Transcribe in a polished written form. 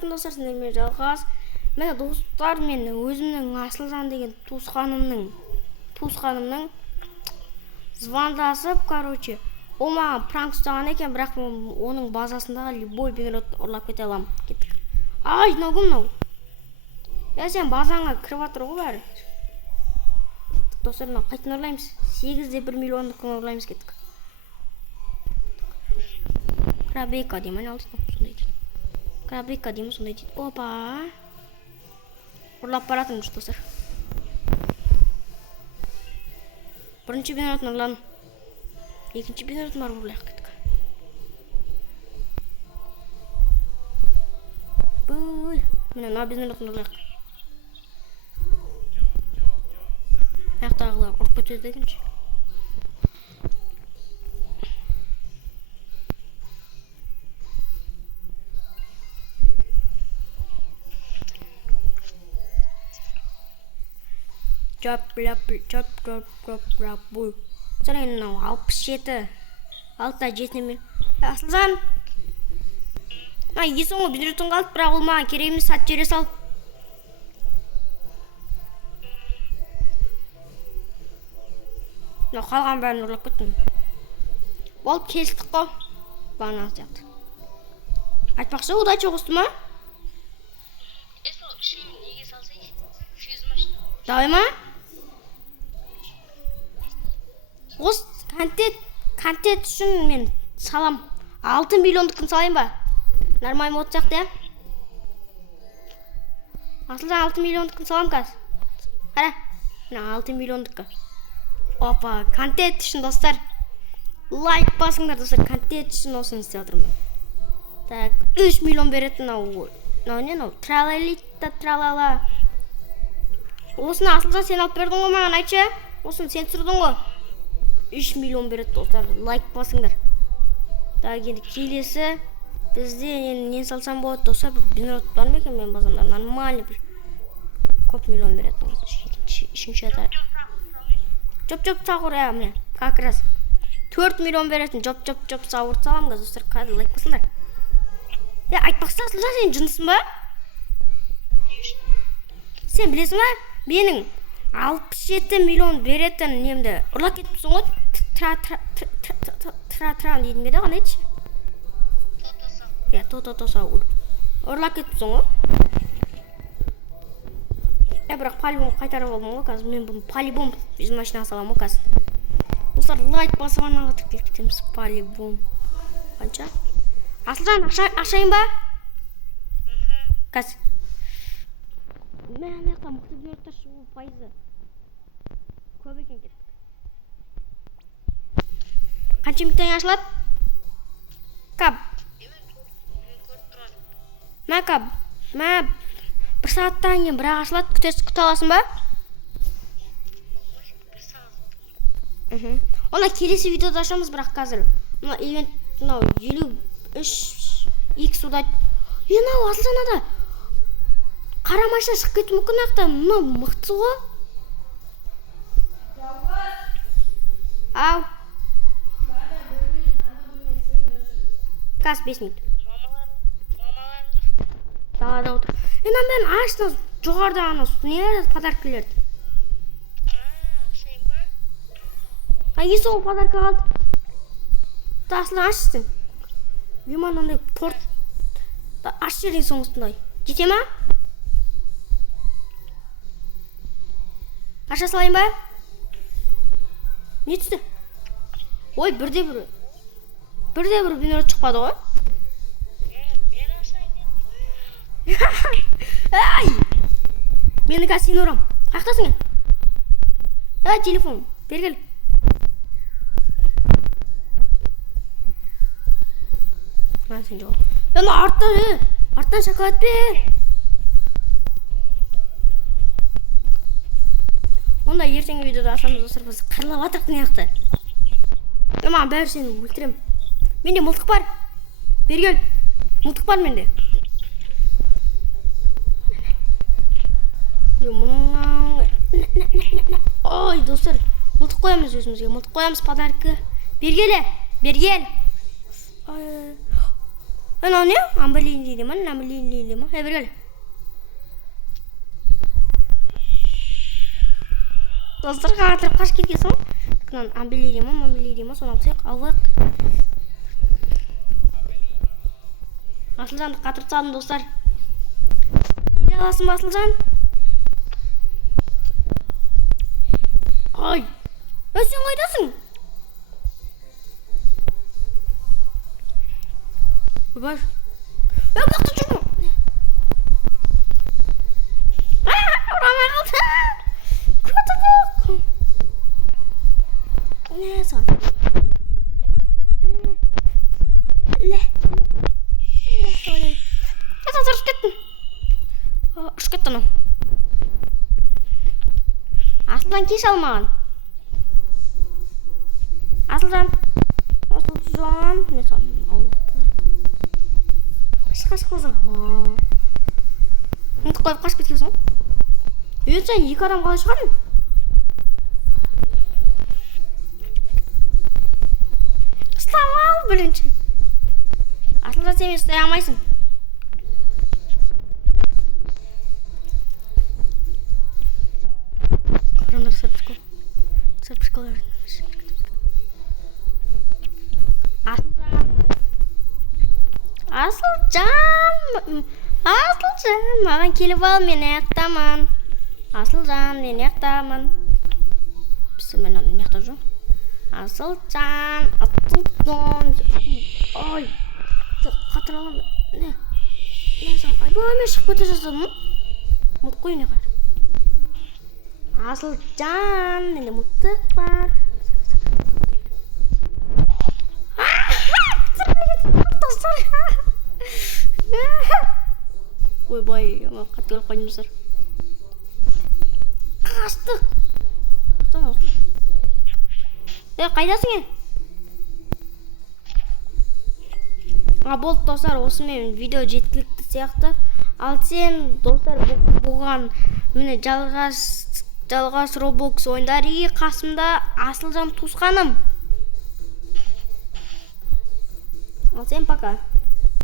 Достар, сендермен жалғас. Міне достар, мен өзімнің Асылжан деген туысқанымның звондасып, короче, ол маған пранк ұстаған екен, бірақ оның базасындағы любой бенрот ұрлап кете аламын. Кеттік. Ай, мынау. Я сен базаңа кіріп жатыр ғой бәрі. Достар, қайтын ұрлаймыз. 8-де 1 миллиондық ұрлаймыз, кеттік. Крабейка деймін, алдын сондай дейді. Крабейка деймін, сондай дейді. Опа! Ұрлап баратыңыз, достар. Бірінші бенротын ұрлан. Екінші бенротын бар ұрлайық, кеттік. Бұй! Міне, мына бенротын ұрлайық. Аяқтағылар ұрып кетеді дегенше. Чоп, бұй. Сәрен 67. 6-7 мен. Асылжан! Есің ғой бенротын қалды, бірақ ол маған керек емес, сат жере сал. Қалған бәрін ұрлап кеттім. Болып келістік қой. Бағана сияқты. Айтпақшы, удача қосты ма? Давай ма? Қос контент үшін мен салам. 6 миллиондықын салайын ба? Нормально от сияқты, я? Асылжан 6 миллиондықын салам қаз. Қара, 6 миллиондыққа. Опа, контент үшін, достар. Лайк басыңдар, достар. Контент үшін осыны істеп отырмын. Так, 3 миллион беретін не? Тралалита, тралала. Осыны Асылжан сен алып бердің ғой маған, айтшы. Осыны сен түсірдің ғой. 3 миллион береді, достар. Лайк басыңдар. Так, енді келесі. Бізде нен салсам болады, достар. Бенрот бар ма екен мен базамда? Нормально бір. Көп миллион береді. Үшінші атар. Жоп сауыр, міне, как раз 4 миллион беретін жоп сауыр салам, достар, қазір лайк басыңдар. Айтпақшы, Асылжан, сен жынысың ба? Сен білесің ба? Менің 67 миллион беретін немді ұрлап кетіпсің ғой? Тра дейтін беді, қандай етші? Сауыр. Ұрлап кетіпсің ғой? Бірақ полибом қайтарып алдым ғой, қазір мен бұны полибом біз машинаға салам ғой, қазір. Достар, лайк басып анаға тіркеліп кетеміз, полибом. Қанша? Асылжан, ашайын ба? Қазір. Мен аяқта мұқты бүйіртті шығу пайызы. Көп екен кеттік. Қанша минуттан ашылады? Кап. Мә кап. Мә. Бір сағаттан кейін бірақ ашылады, күте аласың ба? Онда келесі видеода ашамыз, бірақ қазір. Мұна ивент 53x удать. Енау Асылжан ада. Қара машина шығып кету мүмкін ақта. Мұна мықты ғой. Ау. Қаз 5 минут. Далада отыр. Енам бәрін ашты, жоғарда ана нелерді, подаркілерді. Есі ол подарка қалды. Асылжан ашыстың. Виман ондай торт. Аш жерден соңыстындай. Жете ма? Аша салайын ба? Не түсті? Ой, бірде бір бенрот шықпады ғой. Ай! Мені қазір сені ұрам. Қақтасың? Телефон, бергел. Сен жоқ. Арттан шоколад бе. Онда ертеңгі видеода ашамыз, достар, біз қырылып атырық не ақты. Маған бәрі сені өлтірем. Менде мылтық бар. Бергел. Мылтық бар менде. Ой, достар, мылтық қоямыз өзімізге. Мылтық қоямыз подаркі. Бергел. Ana ne? Амбалили ма, намалили ма? Бергел. Достар қатырып қаш кеткенсің. Мынаны амбалили ма, мамалили ма, соны алсақ, алайық. Асылжанды қатырып салдым, достар. Келе аласың ба, Асылжан? Ай, сен қайдасың? Бар. Бақты жүрмін. Ұрамай қалды. Көті боқ. Не сан? Лә. Жасыр ұшып кеттім. Ұшып кетті анау. Асылжан кеш алмаған. Асылжан. Не сан? Қашып қалса. Ұмытып қойып қашып кеткенсің. Сен екі адам қалай шығардың? Ұстап ал бірінші. Асылжан сен мен ұстай алмайсың. Қарандар сарпышқол. Асылжан, маған келіп ал, мен аяқтамын. Асылжан, мен аяқтамын. Мен оны аяқтап жүрмін. Асылжан. Ой, қатыр аламын. Не сан? Айбай, мен шығып кете жаздадым. Мұлт қой не қар. Асылжан, менде мұлттық бар. Ойбай, қатты өліп қойдым достар. Қаштық. Қайдасың е? Болды достар, осымен видео жеткілікті сияқты. Ал сен достар бұған міне жалғас Roblox ойындары қасымда Асылжан туысқаным. Ал сен пока.